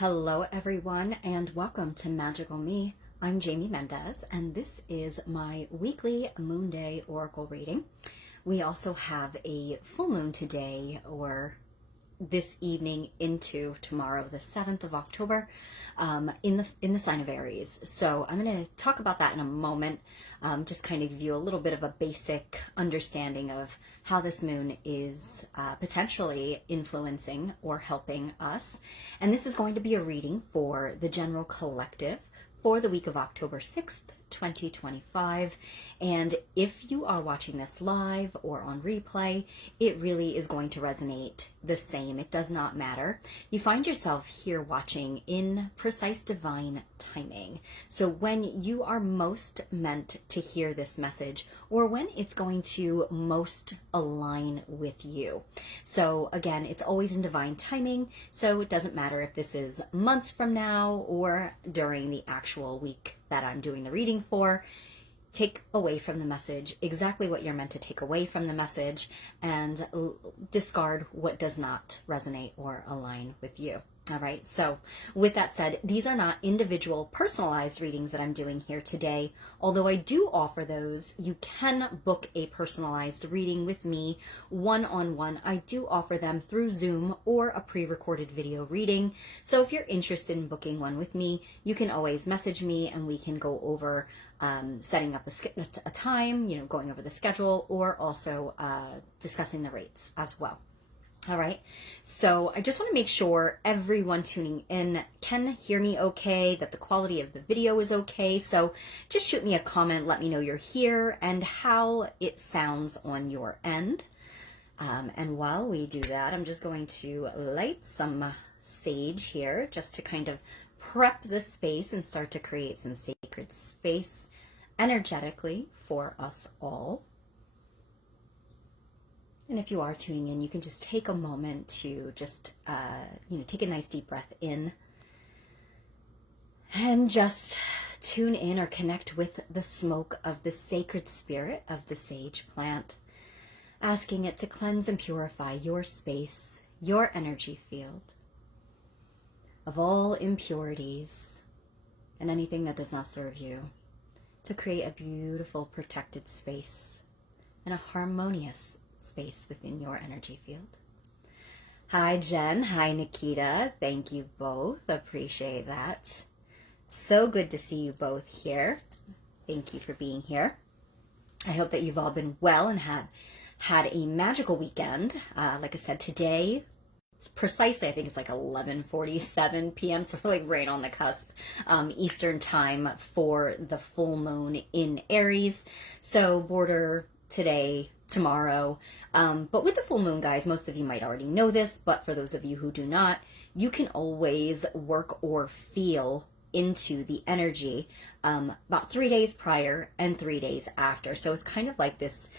Hello everyone and welcome to Magical Me. I'm Jamie Mendez and this is my weekly Moonday Oracle reading. We also have a full moon today or this evening into tomorrow, the 7th of October, in the sign of Aries. So I'm going to talk about that in a moment, just kind of give you a little bit of a basic understanding of how this moon is potentially influencing or helping us. And this is going to be a reading for the general collective for the week of October 6th, 2025. And if you are watching this live or on replay, it really is going to resonate the same. It does not matter. You find yourself here watching in precise divine timing. So when you are most meant to hear this message, or when it's going to most align with you. So again, it's always in divine timing. So it doesn't matter if this is months from now or during the actual week that I'm doing the reading for. Take away from the message exactly what you're meant to take away from the message and discard what does not resonate or align with you. All right. So with that said, these are not individual personalized readings that I'm doing here today. Although I do offer those, you can book a personalized reading with me one-on-one. I do offer them through Zoom or a pre-recorded video reading. So if you're interested in booking one with me, you can always message me and we can go over setting up a time, going over the schedule, or also discussing the rates as well. All right, so I just want to make sure everyone tuning in can hear me okay, that the quality of the video is okay. So just shoot me a comment, let me know you're here and how it sounds on your end. And while we do that, I'm just going to light some sage here just to kind of prep the space and start to create some sacred space energetically for us all. And if you are tuning in, you can just take a moment to just, take a nice deep breath in and just tune in or connect with the smoke of the sacred spirit of the sage plant, asking it to cleanse and purify your space, your energy field of all impurities and anything that does not serve you, to create a beautiful protected space and a harmonious space within your energy field. Hi Jen, hi Nikita, thank you both, appreciate that. So good to see you both here. Thank you for being here. I hope that you've all been well and had a magical weekend. Like I said, today, it's precisely, I think it's like 11:47 p.m., so we're like right on the cusp, Eastern time for the full moon in Aries. So border today, tomorrow. But with the full moon, guys, most of you might already know this, but for those of you who do not, you can always work or feel into the energy about 3 days prior and 3 days after. So it's kind of like this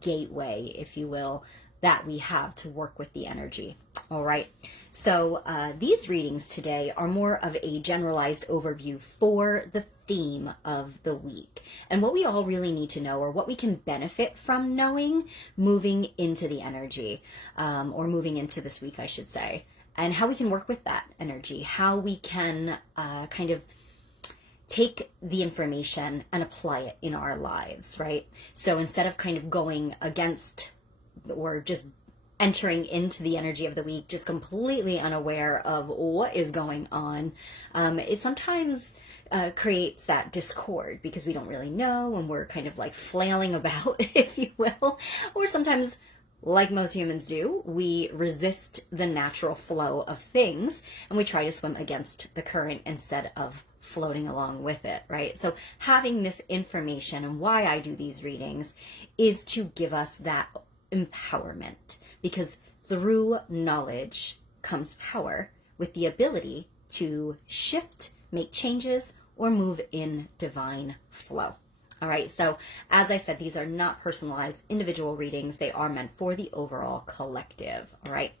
gateway, if you will, that we have to work with the energy. All right. So these readings today are more of a generalized overview for the theme of the week and what we all really need to know, or what we can benefit from knowing moving into the energy, or moving into this week, I should say, and how we can work with that energy, how we can kind of take the information and apply it in our lives, right? So instead of kind of going against or just entering into the energy of the week, just completely unaware of what is going on, it sometimes creates that discord because we don't really know and we're kind of like flailing about, if you will, or sometimes, like most humans do, we resist the natural flow of things and we try to swim against the current instead of floating along with it, right? So having this information, and why I do these readings, is to give us that empowerment, because through knowledge comes power, with the ability to shift, make changes, or move in divine flow. All right, so as I said, these are not personalized individual readings. They are meant for the overall collective. All right,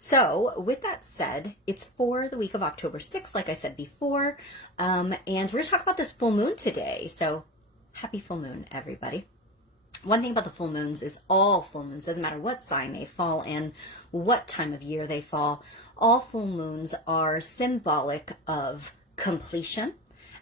so with that said, it's for the week of October 6th, like I said before, and we're going to talk about this full moon today. So happy full moon, everybody. One thing about the full moons is all full moons, doesn't matter what sign they fall in, what time of year they fall, all full moons are symbolic of completion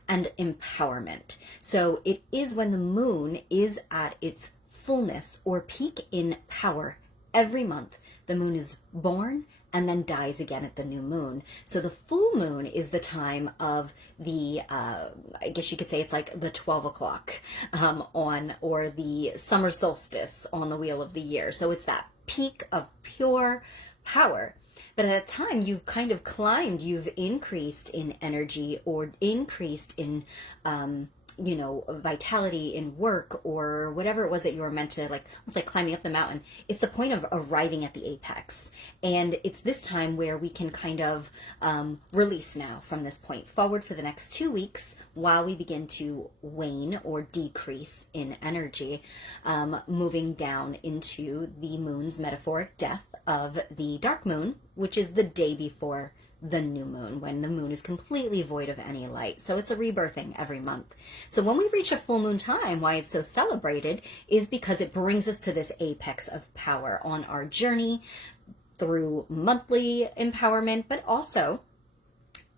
and empowerment. So it is when the moon is at its fullness or peak in power every month. The moon is born and then dies again at the new moon. So the full moon is the time of the, I guess you could say it's like the 12 o'clock or the summer solstice on the wheel of the year. So it's that peak of pure power. But at a time you've kind of climbed, you've increased in energy or increased in, vitality in work or whatever it was that you were meant to, like, almost like climbing up the mountain. It's the point of arriving at the apex. And it's this time where we can kind of release now from this point forward for the next 2 weeks while we begin to wane or decrease in energy, moving down into the moon's metaphoric death of the dark moon, which is the day before the new moon, when the moon is completely void of any light. So it's a rebirthing every month. So when we reach a full moon time, why it's so celebrated is because it brings us to this apex of power on our journey through monthly empowerment, but also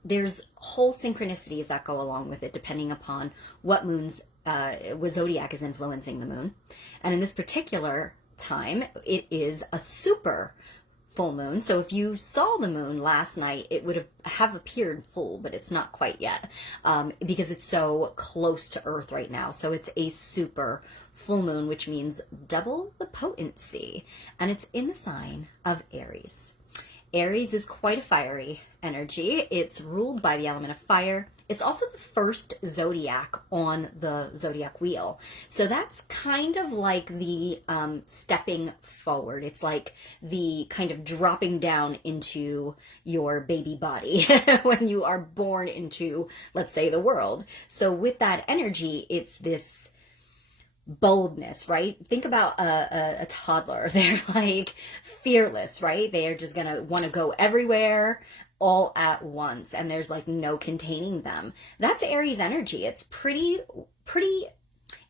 there's whole synchronicities that go along with it depending upon what zodiac is influencing the moon. And in this particular time, it is a super full moon. So if you saw the moon last night, it would have appeared full, but it's not quite yet because it's so close to Earth right now. So it's a super full moon, which means double the potency. And it's in the sign of Aries. Aries is quite a fiery energy. It's ruled by the element of fire. It's also the first zodiac on the zodiac wheel. So that's kind of like the stepping forward. It's like the kind of dropping down into your baby body when you are born into, let's say, the world. So with that energy, it's this boldness, right? Think about a toddler. They're like fearless, right? They are just gonna want to go everywhere all at once, and there's like no containing them. That's Aries energy. It's pretty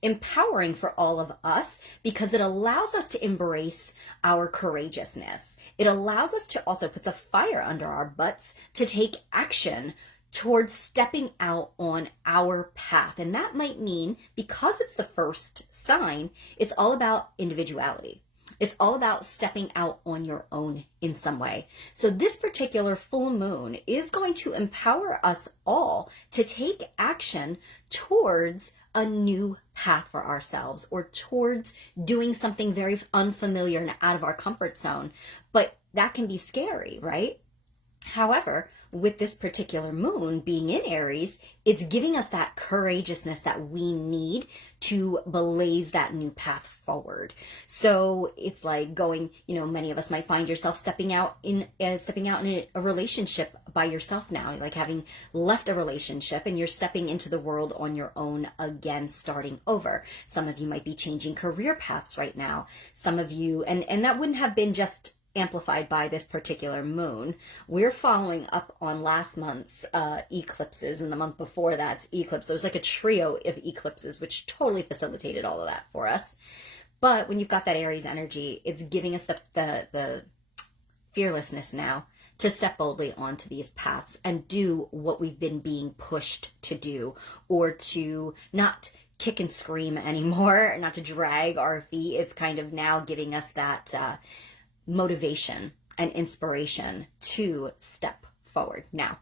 empowering for all of us because it allows us to embrace our courageousness. It allows us to also put a fire under our butts to take action towards stepping out on our path. And that might mean, because it's the first sign, it's all about individuality. It's all about stepping out on your own in some way. So this particular full moon is going to empower us all to take action towards a new path for ourselves or towards doing something very unfamiliar and out of our comfort zone. But that can be scary, right? However, with this particular moon being in Aries, it's giving us that courageousness that we need to blaze that new path forward. So it's like going, many of us might find yourself stepping out in a relationship by yourself now, like having left a relationship and you're stepping into the world on your own again, starting over. Some of you might be changing career paths right now. Some of you, and that wouldn't have been just amplified by this particular moon. We're following up on last month's eclipses, and the month before that's eclipse. There was like a trio of eclipses, which totally facilitated all of that for us. But when you've got that Aries energy, it's giving us the fearlessness now to step boldly onto these paths and do what we've been being pushed to do, or to not kick and scream anymore, not to drag our feet. It's kind of now giving us that motivation and inspiration to step forward. Now,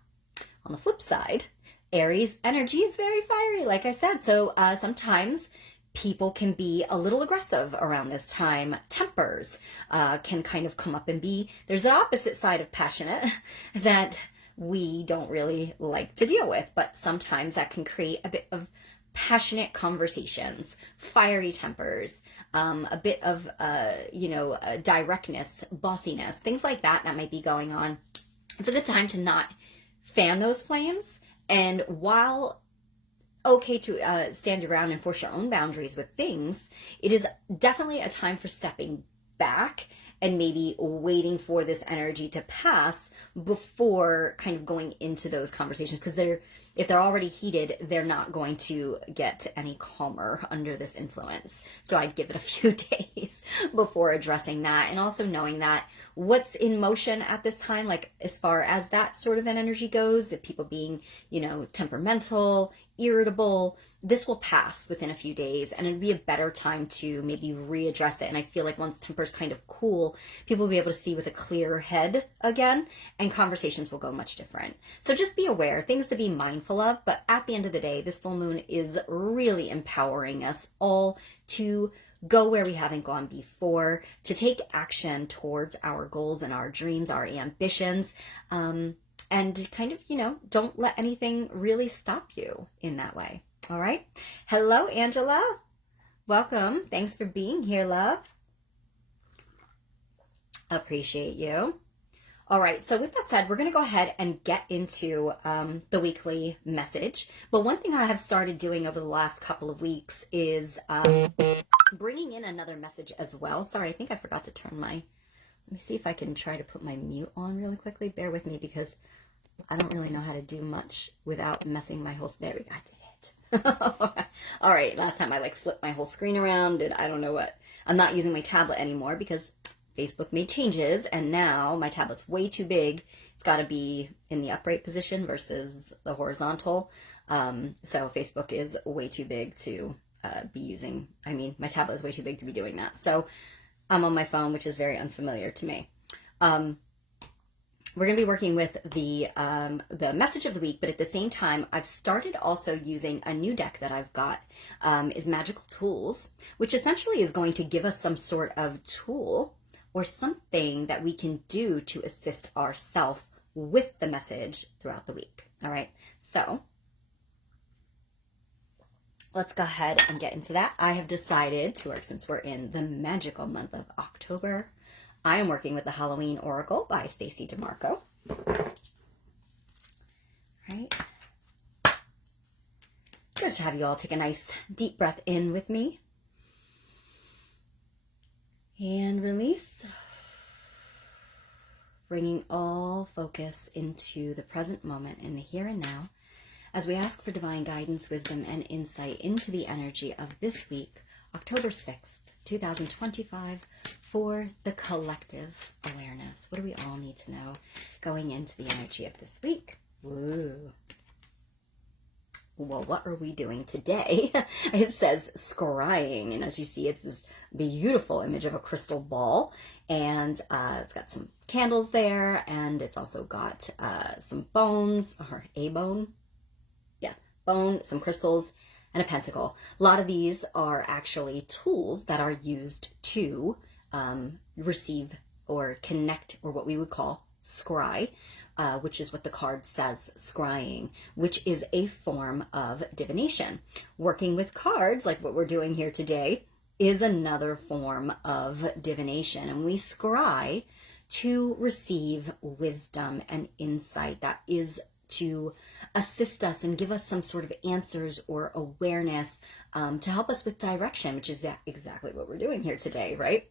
on the flip side, Aries energy is very fiery, like I said. So sometimes people can be a little aggressive around this time. Tempers can kind of come up and be, there's the opposite side of passionate that we don't really like to deal with, but sometimes that can create a bit of passionate conversations, fiery tempers, a bit of, directness, bossiness, things like that might be going on. It's a good time to not fan those flames. And while okay to stand your ground and force your own boundaries with things, it is definitely a time for stepping back and maybe waiting for this energy to pass before kind of going into those conversations, because if they're already heated, they're not going to get any calmer under this influence. So I'd give it a few days before addressing that, and also knowing that what's in motion at this time, like as far as that sort of an energy goes, if people being, temperamental, irritable, this will pass within a few days, and it'd be a better time to maybe readdress it. And I feel like once tempers kind of cool, people will be able to see with a clear head again, and conversations will go much different. So just be aware, things to be mindful of, but at the end of the day, this full moon is really empowering us all to go where we haven't gone before, to take action towards our goals and our dreams, our ambitions, and kind of, don't let anything really stop you in that way. All right. Hello, Angela. Welcome. Thanks for being here, love. Appreciate you. All right. So with that said, we're going to go ahead and get into the weekly message. But one thing I have started doing over the last couple of weeks is bringing in another message as well. Sorry, I think I forgot to turn let me see if I can try to put my mute on really quickly. Bear with me, because I don't really know how to do much without messing my whole, there we go, I did it. All right, last time I flipped my whole screen around, and I don't know what, I'm not using my tablet anymore because Facebook made changes, and now my tablet's way too big. It's got to be in the upright position versus the horizontal. So Facebook is way too big to be using, my tablet is way too big to be doing that. So I'm on my phone, which is very unfamiliar to me. We're going to be working with the message of the week, but at the same time, I've started also using a new deck that I've got, is Magical Tools, which essentially is going to give us some sort of tool or something that we can do to assist ourselves with the message throughout the week. All right, so let's go ahead and get into that. I have decided to work, since we're in the magical month of October, I am working with the Halloween Oracle by Stacey DeMarco. Right. Good to have you all take a nice deep breath in with me. And release. Bringing all focus into the present moment, in the here and now, as we ask for divine guidance, wisdom, and insight into the energy of this week, October 6th, 2025, for the collective awareness. What do we all need to know going into the energy of this week? Woo. Well, what are we doing today? It says scrying, and as you see, it's this beautiful image of a crystal ball, and it's got some candles there, and it's also got some bones, or a bone, bone, some crystals, and a pentacle. A lot of these are actually tools that are used to receive or connect, or what we would call scry, which is what the card says, scrying, which is a form of divination. Working with cards, like what we're doing here today, is another form of divination. And we scry to receive wisdom and insight that is to assist us and give us some sort of answers or awareness, to help us with direction, which is exactly what we're doing here today, right?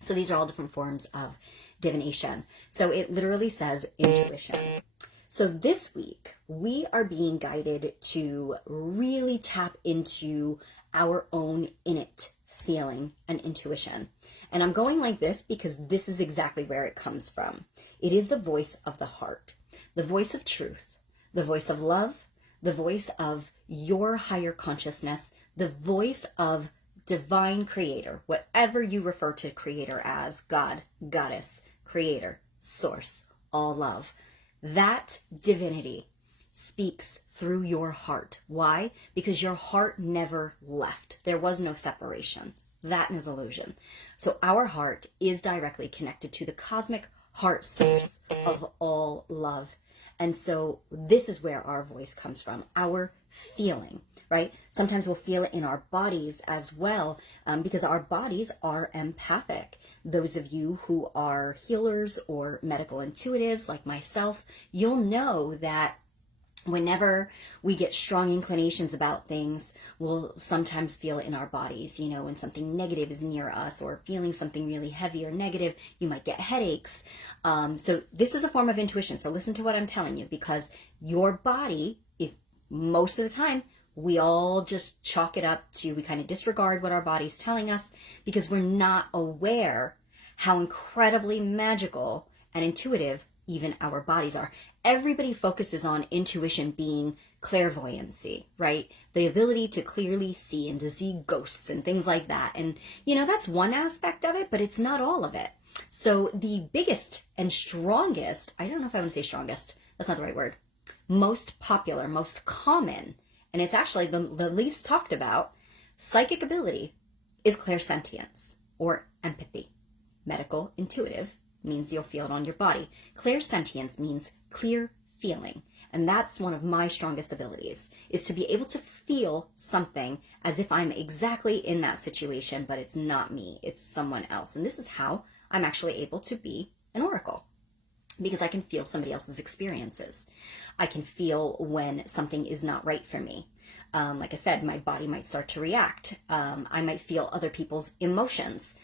So these are all different forms of divination. So it literally says intuition. So this week, we are being guided to really tap into our own innate feeling and intuition. And I'm going like this because this is exactly where it comes from. It is the voice of the heart, the voice of truth, the voice of love, the voice of your higher consciousness, the voice of divine creator, whatever you refer to creator as, God, goddess, creator, source, all love. That divinity speaks through your heart. Why? Because your heart never left. There was no separation. That is illusion. So our heart is directly connected to the cosmic heart source of all love. And so this is where our voice comes from, our feeling, right? Sometimes we'll feel it in our bodies as well, because our bodies are empathic. Those of you who are healers or medical intuitives like myself, you'll know that Whenever we get strong inclinations about things, we'll sometimes feel it in our bodies. You know, when something negative is near us or feeling something really heavy or negative, you might get headaches. So this is a form of intuition. So listen to what I'm telling you, because your body, if most of the time, we all just chalk it up to, we kind of disregard what our body's telling us because we're not aware how incredibly magical and intuitive even our bodies are. Everybody focuses on intuition being clairvoyancy, right? The ability to clearly see and to see ghosts and things like that. And, you know, that's one aspect of it, but it's not all of it. So the biggest and strongest, I don't know if I want to say strongest, that's not the right word, most popular, most common, and it's actually the least talked about, psychic ability is clairsentience or empathy. Medical intuitive means you'll feel it on your body. Clairsentience means clear feeling. And that's one of my strongest abilities, is to be able to feel something as if I'm exactly in that situation, but it's not me, it's someone else. And this is how I'm actually able to be an oracle, because I can feel somebody else's experiences. I can feel when something is not right for me. Like I said, my body might start to react. I might feel other people's emotions.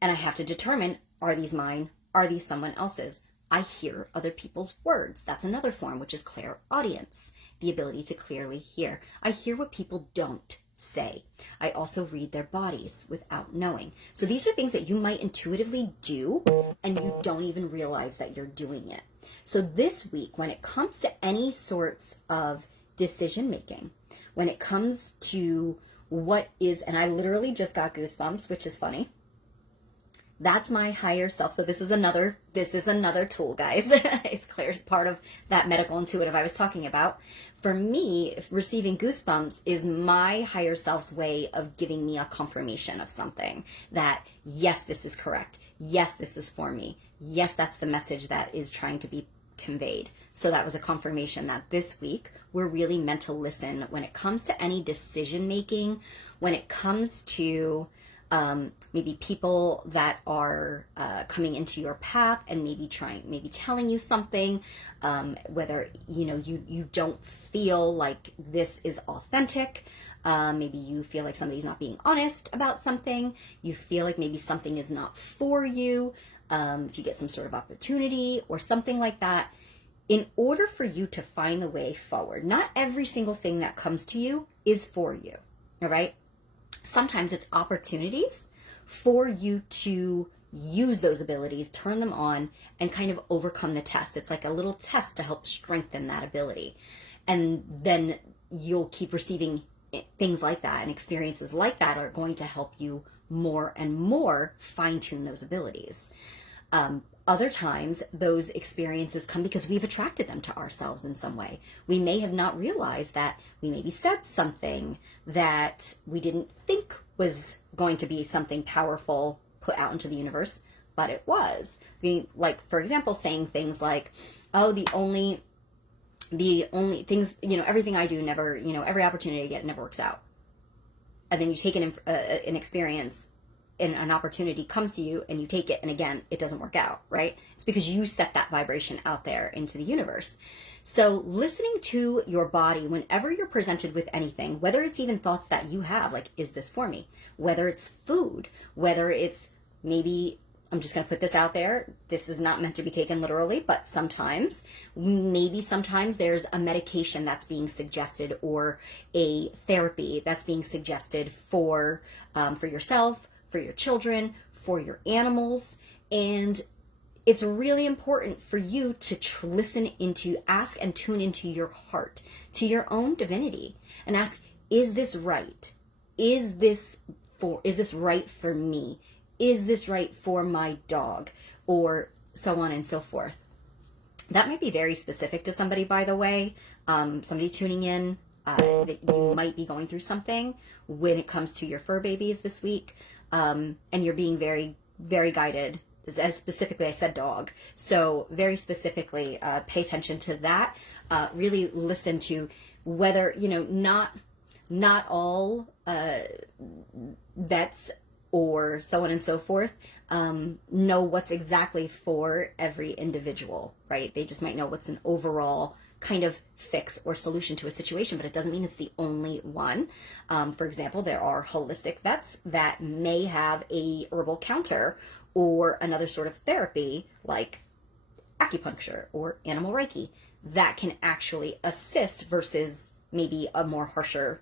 And I have to determine, are these mine? Are these someone else's? I hear other people's words. That's another form, which is clairaudience, the ability to clearly hear. I hear what people don't say. I also read their bodies without knowing. So these are things that you might intuitively do, and you don't even realize that you're doing it. So this week, when it comes to any sorts of decision making, when it comes to what is, and I literally just got goosebumps, which is funny. That's my higher self. So this is another tool, guys. It's clear, part of that medical intuitive I was talking about. For me, receiving goosebumps is my higher self's way of giving me a confirmation of something, that yes, this is correct. Yes, this is for me. Yes, that's the message that is trying to be conveyed. So that was a confirmation that this week we're really meant to listen when it comes to any decision making, when it comes to maybe people that are coming into your path and maybe telling you something, whether you don't feel like this is authentic. Maybe you feel like somebody's not being honest about something. You feel like maybe something is not for you. If you get some sort of opportunity or something like that, in order for you to find the way forward, not every single thing that comes to you is for you. All right. Sometimes it's opportunities for you to use those abilities, turn them on, and kind of overcome the test. It's like a little test to help strengthen that ability. And then you'll keep receiving things like that, and experiences like that are going to help you more and more fine-tune those abilities. Other times, those experiences come because we've attracted them to ourselves in some way. We may have not realized that we maybe said something that we didn't think was going to be something powerful put out into the universe, but it was. Like, for example, saying things like, oh, the only things, everything I do never, every opportunity I get never works out. And then you take an experience, and an opportunity comes to you and you take it, and again, it doesn't work out, right? It's because you set that vibration out there into the universe. So listening to your body whenever you're presented with anything, whether it's even thoughts that you have, like, is this for me? Whether it's food, whether it's maybe, I'm just going to put this out there, this is not meant to be taken literally, but sometimes there's a medication that's being suggested, or a therapy that's being suggested for yourself, for your children, for your animals. And it's really important for you to ask and tune into your heart, to your own divinity, and ask, is this right? Is this right for me? Is this right for my dog? Or so on and so forth. That might be very specific to somebody, by the way. Somebody tuning in, that you might be going through something when it comes to your fur babies this week. And you're being very, very guided. As specifically, I said dog. So very specifically, pay attention to that. Really listen to whether, not all vets or so on and so forth, know what's exactly for every individual, right? They just might know what's an overall kind of fix or solution to a situation, but it doesn't mean it's the only one. For example, there are holistic vets that may have a herbal counter or another sort of therapy like acupuncture or animal reiki that can actually assist versus maybe a more harsher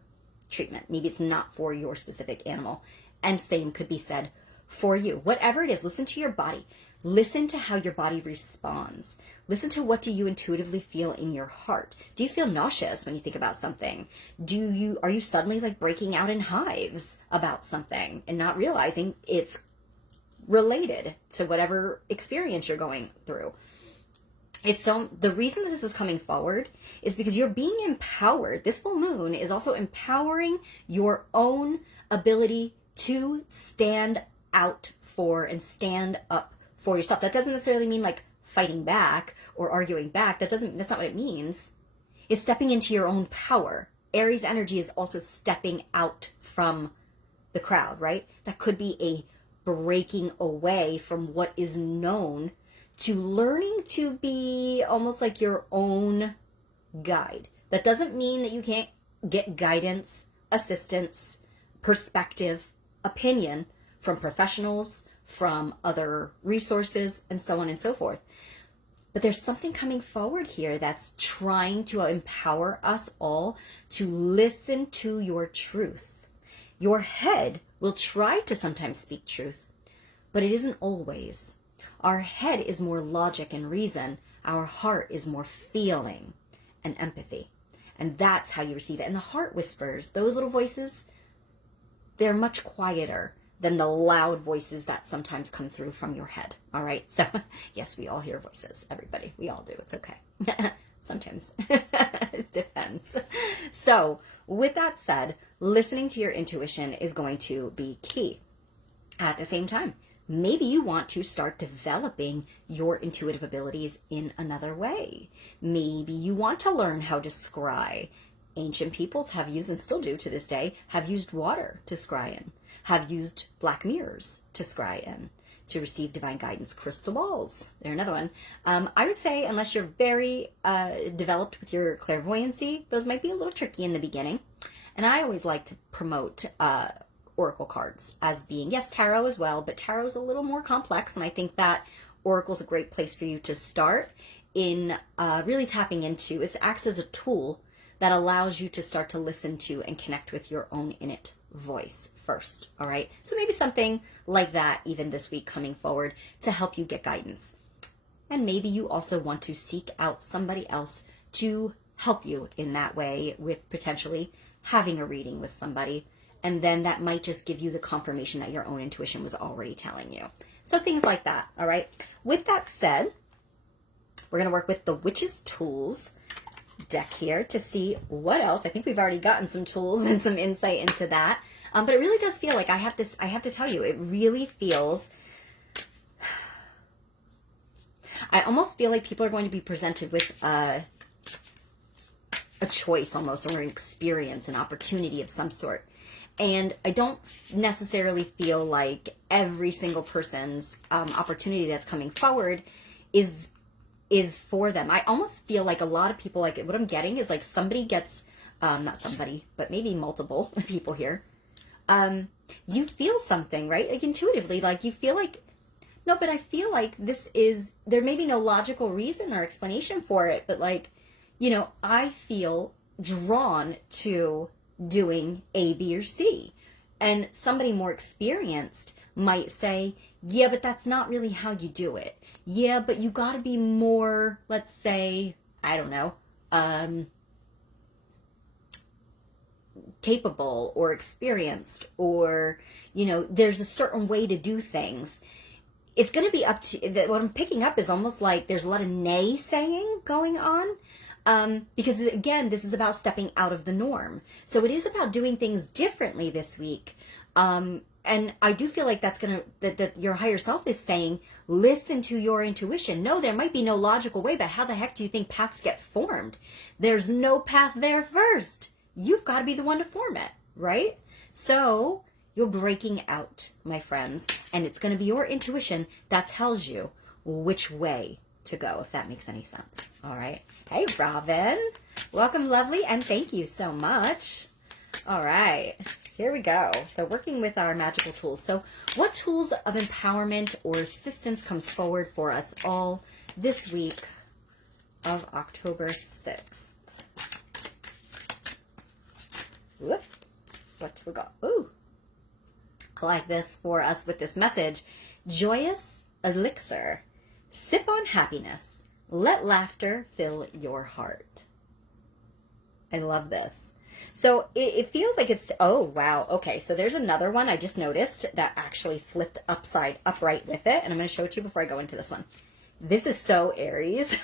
treatment. Maybe it's not for your specific animal. And same could be said for you. Whatever it is, listen to your body. Listen to how your body responds. Listen to what do you intuitively feel in your heart. Do you feel nauseous when you think about something? Are you suddenly like breaking out in hives about something and not realizing it's related to whatever experience you're going through? The reason that this is coming forward is because you're being empowered. This full moon is also empowering your own ability to stand out for and stand up for yourself. That doesn't necessarily mean like fighting back or arguing back. That's not what it means. It's stepping into your own power. Aries energy is also stepping out from the crowd, right? That could be a breaking away from what is known to learning to be almost like your own guide. That doesn't mean that you can't get guidance, assistance, perspective, opinion from professionals, from other resources, and so on and so forth. But there's something coming forward here that's trying to empower us all to listen to your truth. Your head will try to sometimes speak truth, but it isn't always. Our head is more logic and reason. Our heart is more feeling and empathy. And that's how you receive it. And the heart whispers, those little voices, they're much quieter than the loud voices that sometimes come through from your head. All right? So, yes, we all hear voices. Everybody. We all do. It's okay. Sometimes. It depends. So, with that said, listening to your intuition is going to be key. At the same time, maybe you want to start developing your intuitive abilities in another way. Maybe you want to learn how to scry. Ancient peoples have used, and still do to this day, have used water to scry in, have used black mirrors to scry in, to receive divine guidance. Crystal balls, they're another one. I would say unless you're very developed with your clairvoyancy, those might be a little tricky in the beginning. And I always like to promote oracle cards as being, yes, tarot as well, but tarot is a little more complex, and I think that oracle is a great place for you to start in really tapping into. It acts as a tool that allows you to start to listen to and connect with your own innate voice first, all right? So maybe something like that even this week coming forward to help you get guidance. And maybe you also want to seek out somebody else to help you in that way with potentially having a reading with somebody. And then that might just give you the confirmation that your own intuition was already telling you. So things like that, all right? With that said, we're going to work with the Witch's Tools deck here to see what else. I think we've already gotten some tools and some insight into that. But it really does feel like I have to tell you, it really feels, I almost feel like people are going to be presented with a choice almost, or an experience, an opportunity of some sort. And I don't necessarily feel like every single person's opportunity that's coming forward is for them. I almost feel like a lot of people, like what I'm getting is like somebody gets, not somebody, but maybe multiple people here. You feel something, right? Like intuitively, like you feel like, no, but I feel like there may be no logical reason or explanation for it, but like, you know, I feel drawn to doing A, B, or C. And somebody more experienced might say, yeah, but that's not really how you do it. Yeah, but you got to be more, let's say, I don't know, capable or experienced, or, you know, there's a certain way to do things. It's going to be up to, what I'm picking up is almost like there's a lot of naysaying going on. Because again, this is about stepping out of the norm. So it is about doing things differently this week. And I do feel like that your higher self is saying, listen to your intuition. No, there might be no logical way, but how the heck do you think paths get formed? There's no path there first. You've got to be the one to form it, right? So You're breaking out, my friends, and it's going to be your intuition that tells you which way to go, if that makes any sense. All right. Hey, Robin. Welcome, lovely, and thank you so much. All right. Here we go. So working with our magical tools. So what tools of empowerment or assistance comes forward for us all this week of October 6th? Whoop. What we got? Ooh. I like this for us with this message. Joyous elixir. Sip on happiness. Let laughter fill your heart. I love this. So it feels like it's, oh, wow. Okay, so there's another one I just noticed that actually flipped upright with it. And I'm going to show it to you before I go into this one. This is so Aries.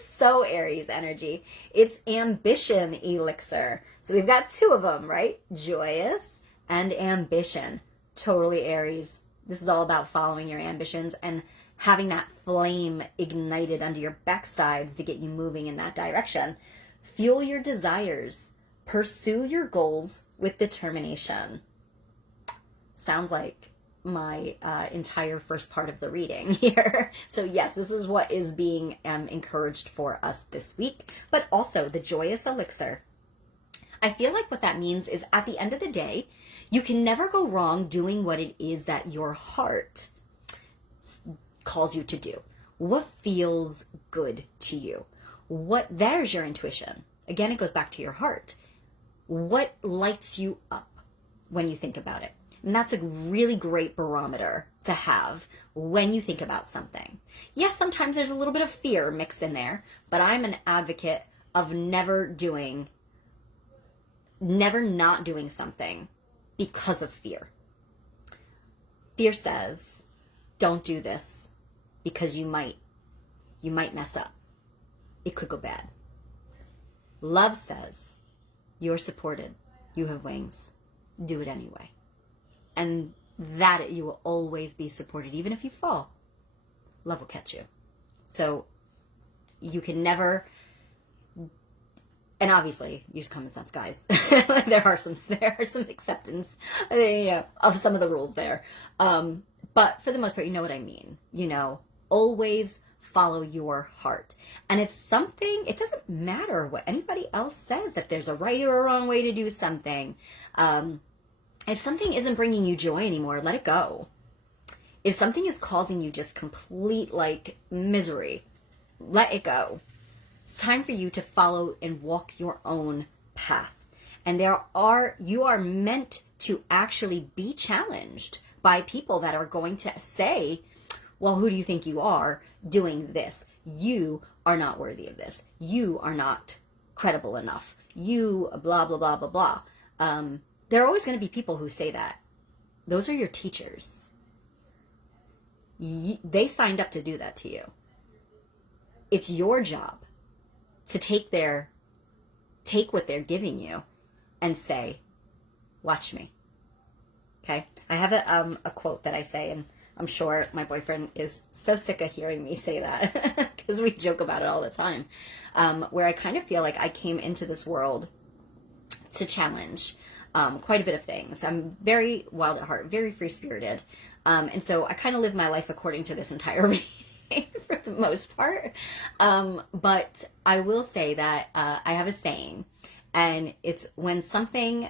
So Aries energy. It's ambition elixir. So we've got two of them, right? Joyous and ambition. Totally Aries. This is all about following your ambitions and having that flame ignited under your backsides to get you moving in that direction. Fuel your desires. Pursue your goals with determination. Sounds like my entire first part of the reading here. So yes, this is what is being encouraged for us this week, but also the joyous elixir. I feel like what that means is at the end of the day, you can never go wrong doing what it is that your heart calls you to do. What feels good to you? There's your intuition. Again, it goes back to your heart. What lights you up when you think about it? And that's a really great barometer to have when you think about something. Yes, sometimes there's a little bit of fear mixed in there, but I'm an advocate of never not doing something because of fear. Fear says, don't do this because you might mess up. It could go bad. Love says, you're supported. You have wings. Do it anyway. And that you will always be supported. Even if you fall, love will catch you. So you can never, and obviously use common sense, guys. there are some acceptance, of some of the rules there. But for the most part, you know what I mean. Always follow your heart. And if something, it doesn't matter what anybody else says, if there's a right or a wrong way to do something. If something isn't bringing you joy anymore, let it go. If something is causing you just complete misery, let it go. It's time for you to follow and walk your own path. And you are meant to actually be challenged by people that are going to say, well, who do you think you are doing this? You are not worthy of this. You are not credible enough. You blah, blah, blah, blah, blah. There are always going to be people who say that. Those are your teachers. They signed up to do that to you. It's your job to take what they're giving you and say, watch me. Okay? I have a quote that I say, and I'm sure my boyfriend is so sick of hearing me say that because we joke about it all the time, where I kind of feel like I came into this world to challenge quite a bit of things. I'm very wild at heart, very free-spirited. And so I kind of live my life according to this entire reading for the most part. But I will say that I have a saying, and it's when something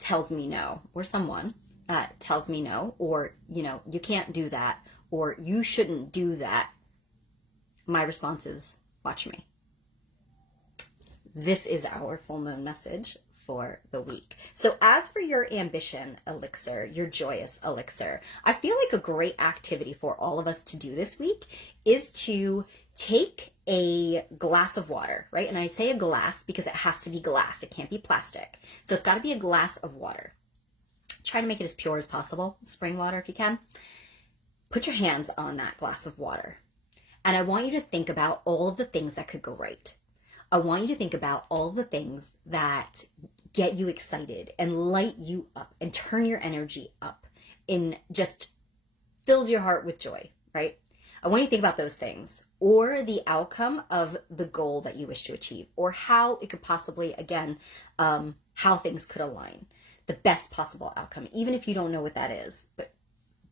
tells me no, or someone tells me no, or, you can't do that, or you shouldn't do that, my response is, watch me. This is our full moon message for the week. So as for your ambition elixir, your joyous elixir, I feel like a great activity for all of us to do this week is to take a glass of water, right? And I say a glass because it has to be glass. It can't be plastic. So it's got to be a glass of water. Try to make it as pure as possible. Spring water if you can. Put your hands on that glass of water. And I want you to think about all of the things that could go right. I want you to think about all the things that get you excited and light you up and turn your energy up and just fills your heart with joy, right? I want you to think about those things, or the outcome of the goal that you wish to achieve, or how it could possibly, again, how things could align. the best possible outcome, even if you don't know what that is, but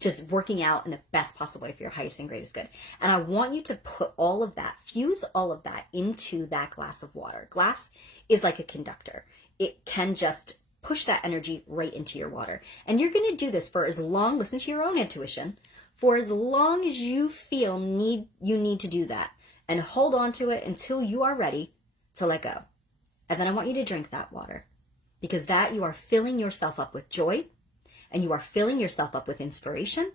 just working out in the best possible way for your highest and greatest good. And I want you to put all of that, fuse all of that into that glass of water. Glass is like a conductor. It can just push that energy right into your water. And you're going to do this for as long, listen to your own intuition, for as long as you feel you need to do that. And hold on to it until you are ready to let go. And then I want you to drink that water, because that you are filling yourself up with joy, and you are filling yourself up with inspiration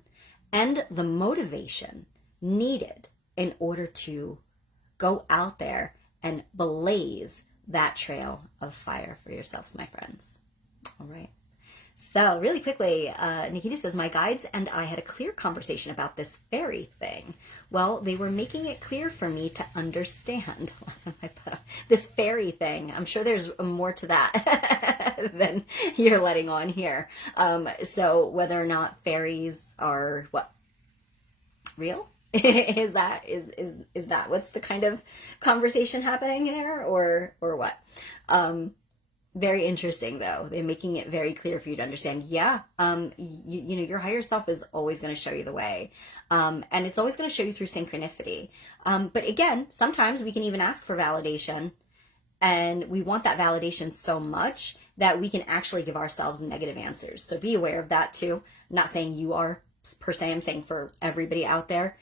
and the motivation needed in order to go out there and blaze that trail of fire for yourselves, my friends. All right. So really quickly, Nikita says, my guides and I had a clear conversation about this fairy thing. Well, they were making it clear for me to understand this fairy thing. I'm sure there's more to that than you're letting on here. So whether or not fairies are what? Real? Is that what's the kind of conversation happening there, or what? Very interesting, though. They're making it very clear for you to understand. Yeah, you know, your higher self is always going to show you the way. And it's always going to show you through synchronicity. But again, sometimes we can even ask for validation. And we want that validation so much that we can actually give ourselves negative answers. So be aware of that, too. I'm not saying you are, per se. I'm saying for everybody out there.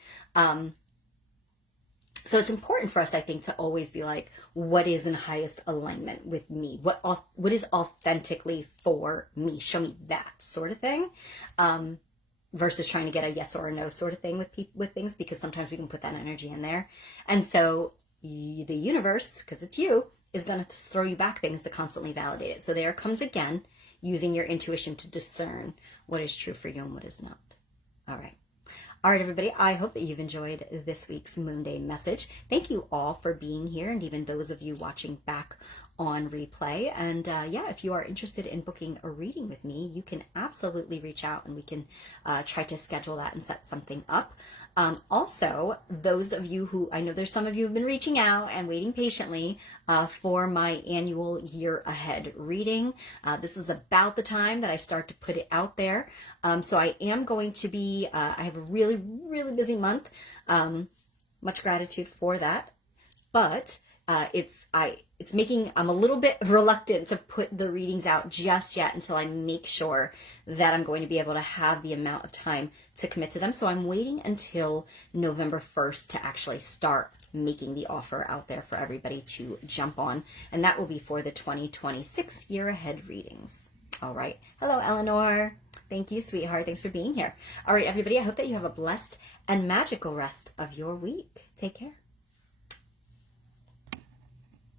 So it's important for us, I think, to always be like, what is in highest alignment with me? What is authentically for me? Show me that sort of thing, versus trying to get a yes or a no sort of thing with things, because sometimes we can put that energy in there. And so the universe, because it's you, is going to throw you back things to constantly validate it. So there comes again, using your intuition to discern what is true for you and what is not. All right. All right, everybody, I hope that you've enjoyed this week's Moonday message. Thank you all for being here, and even those of you watching back on replay. And yeah, if you are interested in booking a reading with me, you can absolutely reach out, and we can try to schedule that and set something up. Also, those of you who, I know there's some of you who have been reaching out and waiting patiently for my annual year ahead reading. This is about the time that I start to put it out there. So I am going to be, I have a really, really busy month. Much gratitude for that. But I'm a little bit reluctant to put the readings out just yet until I make sure that I'm going to be able to have the amount of time to commit to them. So I'm waiting until November 1st to actually start making the offer out there for everybody to jump on. And that will be for the 2026 year ahead readings. All right. Hello, Eleanor. Thank you, sweetheart. Thanks for being here. All right, everybody. I hope that you have a blessed and magical rest of your week. Take care.